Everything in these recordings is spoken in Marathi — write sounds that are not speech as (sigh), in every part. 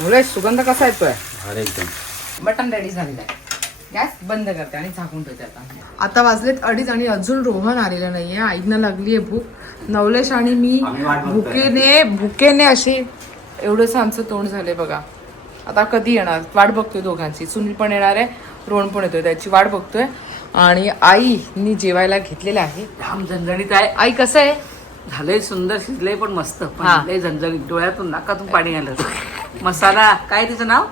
मुलं सुगंध कसा येतोय? अरे एकदम. बटन रेडी झालेलं आहे. गॅस बंद करते आणि झाकून ठेवते आता. आता वाजलेत अडीच आणि अजून रोहन आलेला नाहीये. आईनं लागली आहे भूक. नवलेश आणि मी. भुकेने भुकेने अशी एवढंच आमचं तोंड झालंय बघा. आता कधी येणार? वाट बघतोय दोघांची. सुनील पण येणार आहे रोहन पण येतोय. त्याची वाट बघतोय. आणि आईनी जेवायला घेतलेलं आहे. जाम झणझणीत आहे. आई कसं आहे? झालंय सुंदर शिजलंय पण मस्त. हा. झणझणीत. डोळ्यातून नाकातून पाणी आलं. मसाला काय तिचं नाव?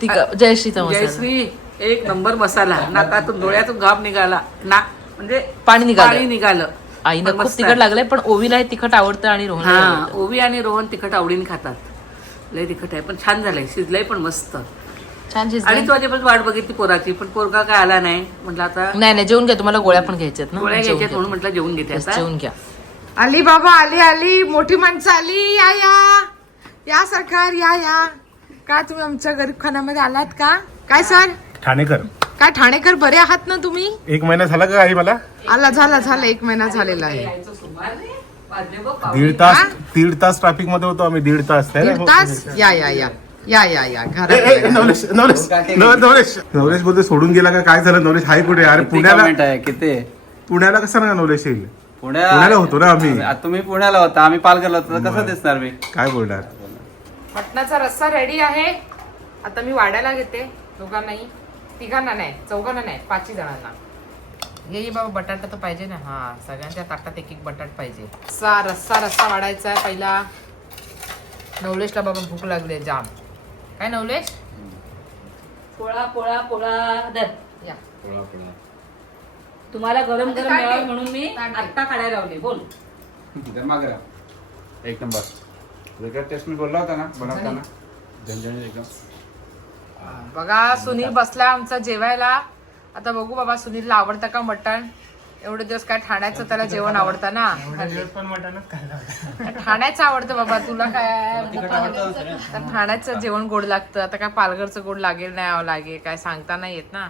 ती जयश्रीचा मसाला. जयश्री एक नंबर मसाला. नाकातून डोळ्यातून घाम निघाला. नाक म्हणजे पाणी निघालं. पाणी निघालं. आईनं पण खूप मस्त तिखट आहे. लागलंय पण ओवीला हे तिखट आवडतं आणि रोहन हा ओवी आणि रोहन तिखट आवडीने खातात. लय तिखट आहे पण छान झालंय. शिजलंय पण मस्त. छान आणि तू आधीपासून वाट बघितली पोराची पण पोरगा काय आला नाही. म्हटलं आता नाही नाही जेवून घ्या तुम्हाला गोळ्या पण घ्यायच्यात ना. गोळ्या जेवून घ्यायच्यात घ्या. म्हणून म्हटलं जेवून घेते आता. जेवून घ्या. आली बाबा आली आली. मोठी माणसं आली. या या. या सरकार या. या काय तुम्ही आमच्या गरीब खाण्यामध्ये आलात का? काय सर? ठाणेकर. काय ठाणेकर बरे आहात ना तुम्ही? एक महिना झाला का आई मला? आला झाला झाला. एक महिना झालेला आहे. दीड तास दीड तास ट्रॅफिकमध्ये होतो आम्ही दीड तास. ना? दीड तास? या या या. या या या. ए, ए, घरात नवलेश नवलेश नव- नवलेश. नवलेश बोलते सोडून गेला का? काय झालं नवलेश? हाय कुठे? अरे किती पुण्याला कमेंट आहे? किती? पुण्याला कसं ना नवलेश येईल? पुण्या पुण्याला होतो ना आम्ही. आ, तुम्ही पुण्याला होता. आम्ही पालघरला होतो. तर कसं दिसणार मी? काय बोलणार? मटणाचा रस्सा रेडी आहे. आता मी वाढायला घेते. दोघांनाही तिघांना नाही चौघांना नाही पाचही जणांना. ये ये बाबा बटाटा तर पाहिजे ना. हा सगळ्यांच्या ताटात एक एक बटाट पाहिजे. सा रस्सा रस्सा वाढायचा आहे पहिला. नवलेशला बाबा भूक लागली आहे जाम. काय नवलेश? पोळा पोळा पोळा दर या. तुम्हाला गरम गरम मिळावं. म्हणून मी. आत्ता काढायला लावली बोल. एक नंबर. वेगळा टेस्ट मी बोलला होता ना बनवताना. झणझणीत एकदम. बघा सुनील बसला आमचा जेवायला. आता बघू बाबा सुनीलला आवडतं का मटण? एवढे दिवस काय ठाण्याचं त्याला जेवण आवडतं ना? ठाण्याचं आवडतं बाबा तुला काय? तर ठाण्याचं जेवण गोड लागतं. आता काय पालघरचं गोड लागेल नाही लागेल काय सांगता नाही येत ना.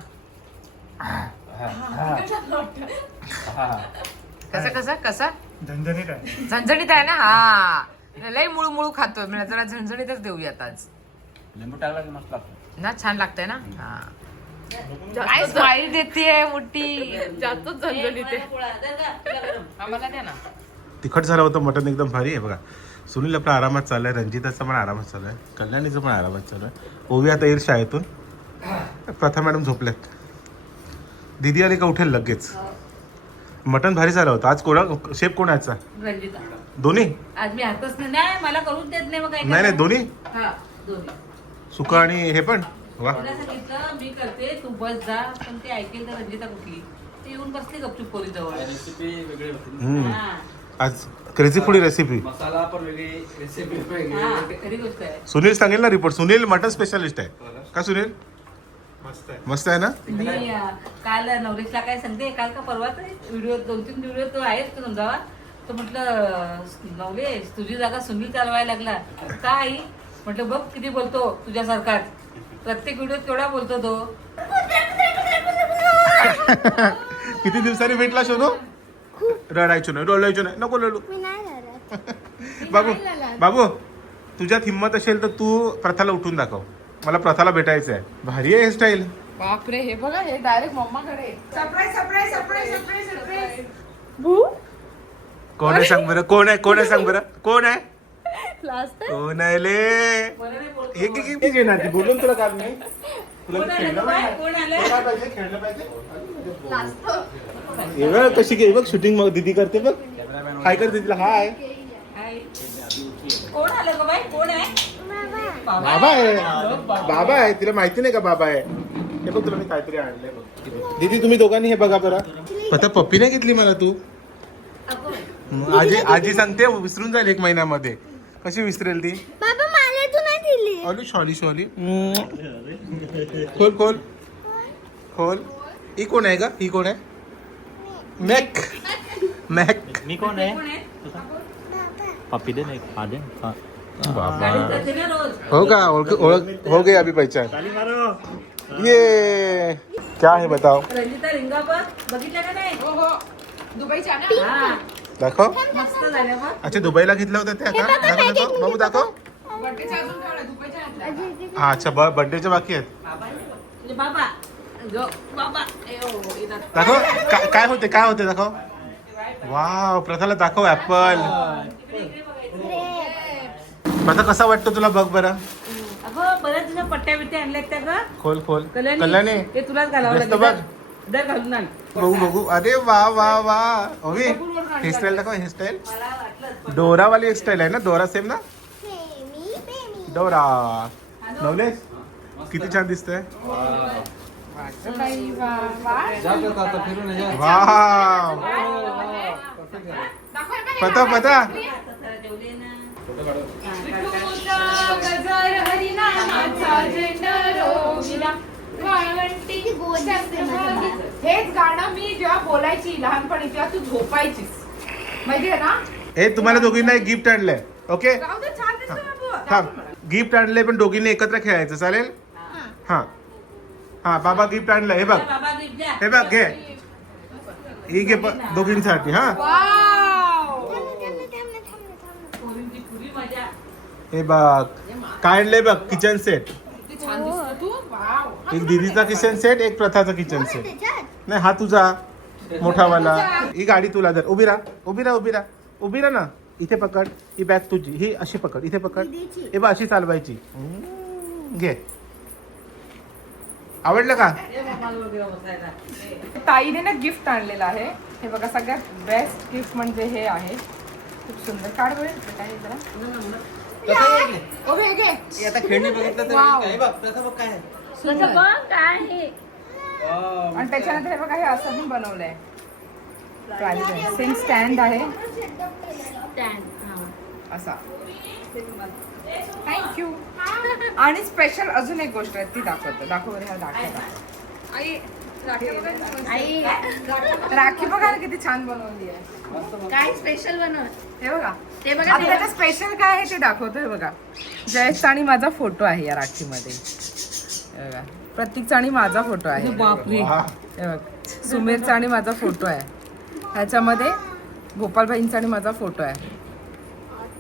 कसं कसं कसं? झणझणीत आहे. झणझणीत आहे ना? हा. लय मुळू मुळू खातोय. म्हणजे जरा झणझणीतच देऊयात आज. लिंबू टाकला की मस्त लागतो ना छान लागतंय ना? हा. काय स्माईल देते मोठी जास्त झणझणीत गरम आम्हाला द्या ना. तिखट झालं होतं मटन एकदम भारी आहे बघा. सुनील आपला आरामात चाललाय रंजिताचा पण आरामात चालू आहे कल्याणीचं पण आरामात चालू आहे ओवी आता येईल शाळेतून. प्रथा मॅडम झोपल्यात. दिदी आली का उठेल लगेच. मटन भारी झालं होतं. आज कोणा शेप कोणाचा रंजिता दोन्ही? आज मी हातच नाही. नाही मला करूच देत नाही मग काय नाही नाही? दोन्ही? हा दोन्ही. सुका आणि हे पण? वा. मला सांगितलं मी करते. तू बस जा. पण ते ऐकेल तर रंजिता कुठली? ती येऊन बसली गपचूप पोरी जवळ. रेसिपी वेगळी होती. हम्म. हा. आज क्रेझी फुडी रेसिपी मसाला पण वेगळी रेसिपी वेगळी. हा, ते खरी गोष्ट आहे. सुनील सांगेल ना रिपोर्ट सुनील मटन स्पेशालिस्ट आहे. का सुनील? मस्त आहे. मस्त आहे ना? मी अं, काल नवरेशला काय सांगते? काल का परवाच व्हिडिओ दोन तीन व्हिडिओ तो आहेच तो समजावा. तर म्हटलं नवलेश तुझी जागा सुनील चालवायला लागला. का आई? म्हटलं बघ किती बोलतो तुझ्यासारखाच प्रत्येक व्हिडिओ केवढा बोलतो तो. (laughs) किती दिवसांनी भेटला शोनू रडायचो नाही रडायचो नाही. नको रडू. (laughs) बाबू बाबू तुझ्यात हिंमत असेल तर तू प्रथाला उठून दाखव. मला प्रथाला भेटायचं आहे. भारी आहे हेअरस्टाईल बापरे हे बघा हे direct मम्माकडे surprise surprise surprise surprise surprise कोण आहे सांग बरं? कोण आहे? कोण आहे सांग बरं? कोण आहे? कोण आहे ले? हे ना ती बोलून तुला काम नाही. तुला ते खेळलं? पाहिजे? तुला काय खेळलं पाहिजे? हे बघ कशी घे बघ शूटिंग मग दीदी करते बघ. हाय कर दीदीला हाय. आई. कोण आलं गं बाय कोण आहे? बाबा. आहे. बाबा. आहे. तिला माहिती नाही का बाबा आहे? हे बघ तुला मी काहीतरी आणलंय बघ. दीदी तुम्ही दोघांनी हे बघा बरं आता पप्पी नाही घेतली मला तू? मग आजी आजी सांगते विसरून जाईल एक महिन्यामध्ये. कशी विसरेल ती? बाबा मला तू नाही दिली. ऑली शॉली शॉली. खोल खोल. खोल. ही कोण आहे का ही कोण आहे? मॅक. मॅक. मी कोण आहे? कोण आहे? पप्पी दे ना एक. हा दे. हा. हो का? ओळख ओळख हो गई अभी पहचान. ये. क्या है बताओ? रंजिता रिंगापत बघितलं का नाही? हो हो. दुबईच्या ना? हा. दाखव. बघ. अच्छा दुबईला घेतलं होतं ते आता? दाखव दाखव बाबू दाखव. आणल्या हा अच्छा बर्थडेच्या बाकी आहेत. बघ. म्हणजे. दाखव. का- काय होते काय होते दाखव. वाव प्रथाला दाखव ऍपल. प्रथा कसा वाटतो तुला बघ बरं? अगं बऱ्याच तुझ्या पट्ट्या बिट्ट्या आणल्यात त्या ग. खोल खोल. कल्याणी कल्याणी. तुलाच घालावं लागेल बघ. दर घालून आण. बघू बघू. अरे वा वा वा. ओवी हेअरस्टाईल दाखव हेअरस्टाईल डोरावाली हेअरस्टाईल आहे ना? दोरा सेम ना? डोरा. नवलेश किती छान दिसतंय. पता पता जरा जेवली ना फोटो काढू. गजर हरिनामाचा झेंडा रोविला. वाळवंटी हेच गाणं मी जेव्हा बोलायची लहानपणी तेव्हा तू झोपायचीस. माहितीये ना? हे तुम्हाला दोघींना एक गिफ्ट आणलंय. ओके जाऊ दे, छान दिसतं बाबू. थांब गिफ्ट आणलंय पण दोघींनी एकत्र खेळायचं. चालेल? हा. हा. बाबा गिफ्ट आणलंय. हे बघ. बाबा गिफ्ट द्या. हे बघ घे. ही घे प- दोघींसाठी. हा. वाव. हे बघ. काय आणलंय बघ? किचन सेट किती छान दिसतो तू वाव एक दीदीचा किचन सेट एक प्रथाचा किचन सेट? नाही हा तुझा मोठावाला. ही गाडी तुला जर उभी राहा उभी राहा उभी राहा. उभी राहा ना. इथे पकड. ही बॅग तुझी. ही अशी पकड. इथे पकड. हे बघ अशी चालवायची. घे. आवडलं का? ताईने ना गिफ्ट आणलेलं आहे. हे बघा सगळ्यात बेस्ट गिफ्ट म्हणजे हे आहे. खूप सुंदर. काढ काय आहे जरा ओ, हे आता खेळणी बघितलं. तर हे बघ तसं बघ काय आहे. कसं बघ, काय? वाव. आणि त्याच्यानंतर हे बघा हे असं पण बनवलंय सेम स्टँड आहे. हा. असा थँक्यू आणि स्पेशल अजून एक गोष्ट आहे ती दाखवतो दाखव बरं ह्या दाखव आई राखी बघा किती मस्त आई. राखी बघा ना किती छान बनवली आहे. काय स्पेशल बनव हे बघा. ते बघा आता. त्याचं स्पेशल काय आहे ते दाखवतो हे बघा. जयेशचा आणि माझा फोटो आहे या राखीमध्ये. बघा. प्रतीकचा आणि माझा फोटो आहे. बापरे. वा. हे बघ. सुमेरचा आणि माझा फोटो आहे. ह्याच्यामध्ये गोपालभाईंचा आणि माझा फोटो आहे.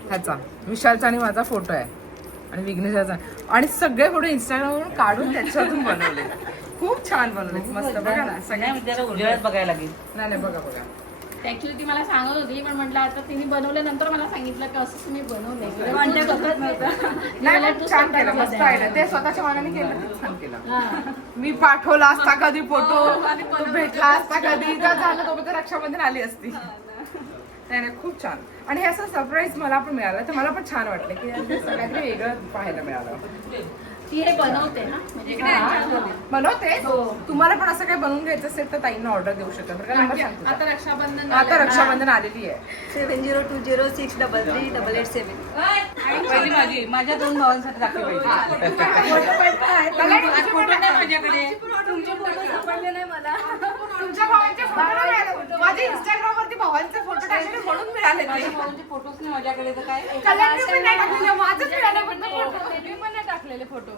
ह्याचा. विशालचा आणि माझा फोटो आहे. आणि विघ्नेशाचा. आणि सगळे फोटो इंस्टाग्रामवरून काढून त्याच्यातून बनवले. खूप छान बनवले मस्त बघा ना सगळ्या म्हणजे बघायला लागेल. नाही नाही बघा बघा. ऍक्च्युली ती मला सांगत होती पण म्हटलं आता तिने बनवल्यानंतर मला सांगितलं की असं तुम्ही (laughs) तू छान केलं. (laughs) मस्त. आहे ते स्वतःच्या मनाने केलं ते छान केलं. हा. मी पाठवला असता कधी फोटो? तो भेटला असता कधी? झालं तो रक्षाबंधन आली असती. नाही नाही खूप छान. आणि हे असं सरप्राईज मला पण मिळालं. तर मला पण छान वाटलं की यार हे सगळ्यांनी वेगळं पाहायला मिळालं. ती हे बनवते ना. म्हणजे हा. बनवते तुम्हाला पण असं काही बनवून घ्यायचं असेल तर ताईंना ऑर्डर देऊ शकता. बरं का? नंबर सांग तुझा. आता रक्षाबंधन आता रक्षाबंधन आलेली आहे. Seven zero two zero six double three double eight seven पहिली माझी माझ्या दोन भावांसाठी राखी पाहिजे. आज फोटो नाही माझ्याकडे. तुमचे फोटो सापडले नाही मला. तुमच्या भावांचे फोटो नाही मिळाले. माझ्या इंस्टाग्राम वरती भावांचे फोटो टाकले म्हणून मिळाले ते. माझ्या भावांचे फोटोच नाही माझ्याकडे तर काय? कल्याणी पण नाही टाकलेले, माझंच मिळाले फक्त फोटो. मी पण नाही टाकलेले फोटो.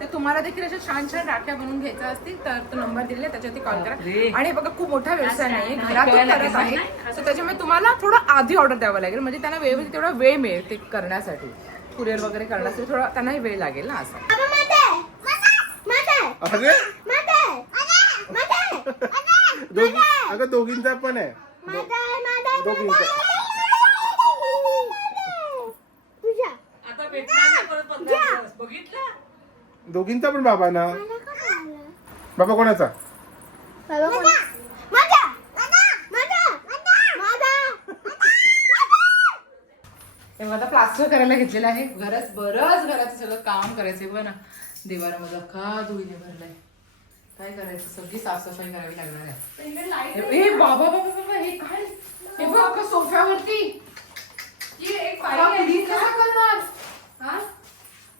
तर तुम्हाला देखील अशा छान छान राख्या बनवून घ्यायच्या असतील तर तो नंबर दिलेला आहे, त्याच्यावरती कॉल. करा. आणि हे बघा खूप मोठा व्यवसाय नाही घरातून करत आहे. तर त्याच्यामुळे तुम्हाला थोडं आधी ऑर्डर द्यावं लागेल म्हणजे त्यांना वेळ तेवढा वेळ मिळेल ते करण्यासाठी. कुरिअर वगैरे करण्यासाठी थोडा त्यांनाही वेळ लागेल ना असं. अगं दोघींचा पण आहे. दोघींचा तुझ्या. आता भेटणार नाही परत पंधरा दिवस बघितलं दोघींचा पण बाबा ना? बाबा कोणाचा? माझा. माझा. माझा. हे आता प्लास्टर करायला घेतलेलं आहे. घरच बरंच घराचं सगळं काम करायचंय बघ ना. देवारामध्ये का धुईने भरलाय. काय करायचं? सगळी साफसफाई करावी लागणार आहे. हे- हे बाबा बाबा बाबा हे काय? हे बघ सोफ्यावरती. एक करणार?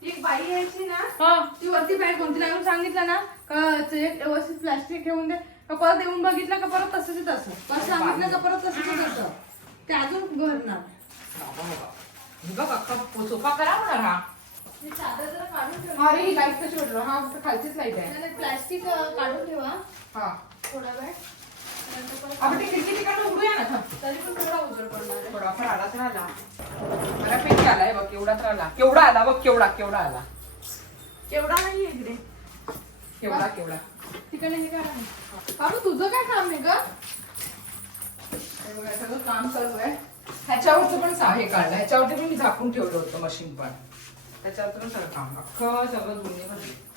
एक बाई यायची ना हा. ती वरती बॅग कोणती लागून सांगितलं ना का ते व्यवस्थित प्लास्टिक ठेवून दे. का परत येऊन बघितलं का परत तसंच तसं परत सांगितलं का परत तसंच तसं ते अजून भरणार बाबा बाबा. हे बघ सोफा करा होणार हा. ती चादर जरा काढून ठेव. अरे ही लाइट कशी वाटलं हा फक्त खालचीच लाइट आहे. नाही, प्लास्टिक काढून ठेवा. हा. थोडा वेळ. आपण ते खिडकी तिकडनं उघडूया ना थांब. तरी पण थोडा उजेड पडणार आहे. थोडाफार आला तर आला. बऱ्यापैकी आलाय बघ केवढा तर आला. केवढा आला बघ केवढा केवढा आला. केवढा नाही इकडे. केवढा केवढा. तिकडे हे करा. बाबा तुझं काय काम आहे ग? हे बघा, सगळं काम चालू आहे. ह्याच्यावरचं पण सा- हे काढलं. ह्याच्यावरती पण मी झाकून ठेवलं होतं मशीन पण. त्याच्यावरचं पण सगळं काम. अख्खं सगळं जुने भरले.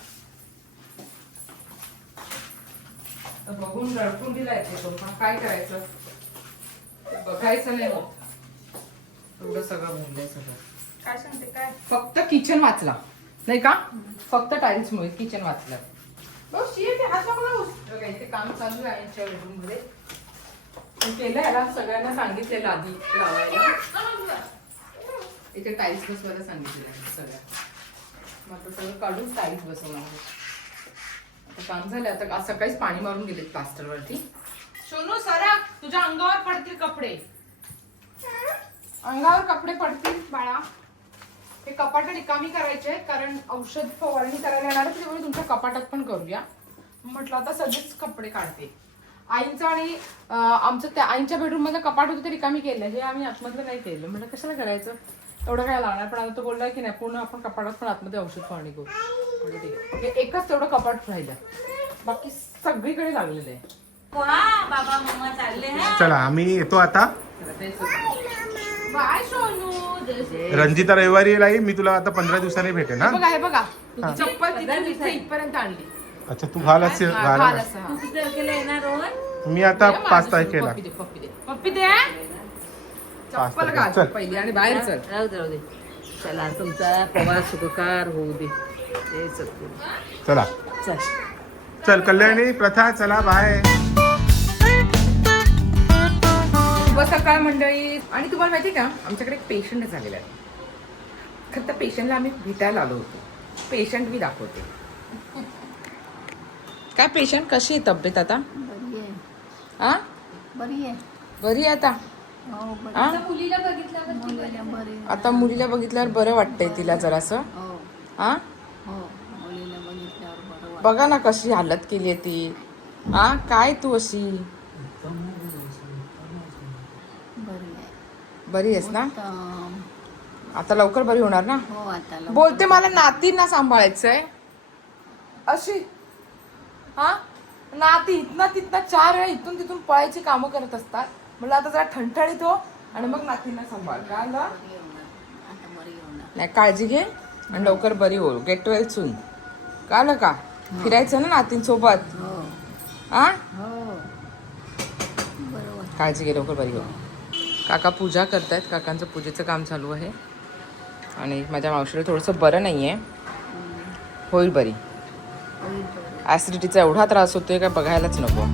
तर बघून रडकून दिलाय ते. काय करायचं? बघायचं नाही होत. एवढं सगळं भरलंय सगळं. काय सांगते काय? फक्त किचन वाचला. नाही का? फक्त टाइल्स मुळे किचन वाचलं. बघ शिये ते हात नको लावूस. बघा, इथे काम चालू आहे यांच्या मध्ये. मी केलं याला सगळ्यांना सांगितलेलं आधी लावायला. इथे टाइल्स बसवायला सांगितलेलं आहे सगळ्या मग आता सगळं काढून टाइल्स बसवणार आहे. काम झालं. आता आज सकाळीच पाणी मारून गेले प्लास्टर वरती सोनू सरा तुझ्या अंगावर पडतील कपडे. अंगावर कपडे पडतील बाळा. हे कपाट रिकामी करायचे कारण औषध फवारणी करायला येणार त्यामुळे तुमच्या कपाटात पण करूया. म्हटलं आता सगळेच कपडे काढते. आईंचं आणि आमचं त्या आईंच्या बेडरूममध्ये कपाट होतं ते रिकामी केलं. हे आम्ही आतमधलं नाही केलं. म्हटलं कशाला करायचं? एवढं काय लागणार? पण आता तो बोलला की नाही पूर्ण आपण कपाटात पण आतमध्ये औषध फवारणी करू. हे एकच तेवढं कपाट राहिलं. बाकी सगळीकडे लागलेलं आहे. वा बाबा मम्मा चालले हा. चला आम्ही येतो आता. बाय सोनू. रंजिता रविवारी येईल मी तुला आता पंधरा दिवसांनी भेटेन हा? बघा हे बघा. तुझी चप्पल तिथून इथे इथपर्यंत आणली. अच्छा तू घाल असेल हा, घाल. घाल असं, हा. तू किती तारखेला येणार रोहन? मी आता पाच तारखेला. पप्पी दे, पप्पी दे. पप्पी दे पाच चप्पल तारखेला. घाल चल. पहिली आणि बाहेर चल. राहू दे राहू दे. चला तुमचा प्रवास सुखकार होऊ दे. चला. चल चल कल्याणी प्रथा चला बाय शुभ सकाळ मंडळी. आणि तुम्हाला माहिती का आमच्याकडे एक पेशंट झालेला आहे. खरं त्या पेशंटला आम्ही भेटायला आलो होतो. पेशंट मी दाखवते. काय पेशंट कशी आहे तब्येत आता? बरी आहे. हा बरी आहे. बरी आहे आता? हो हा. आता मुलीला बघितल्यावर बरं वाटतंय तिला जरासं. हो. हा मुलीला बघितल्यावर बरं वाटतं. बघा ना कशी हालत केली आहे ती. हा काय तू अशी? बरी आहे. बरी आहेस ना? आता लवकर बरी होणार ना? हो आता लवकर. बोलते मला नातींना सांभाळायचंय. अशी. हा? नाती इथनं तिथनं चार वेळा इथून तिथून पळायची कामं करत असतात. म्हणलं आता जरा ठणठणीत हो आणि मग नातींना सांभाळ. काय आलं? बरी होणार. आता बरी होणार. नाही काळजी घे. आणि लवकर बरी हो गेट वेल सून कळलं का? फिरायचं ना नातींसोबत? हो. हा. हो काळजी घे लवकर बरी हो. काका पूजा करतायत. काकांचं पूजेचं काम चालू आहे. आणि माझ्या मावशीला थोडंसं बरं नाही आहे होईल बरी. ॲसिडिटीचा एवढा त्रास होतोय काय बघायलाच नको.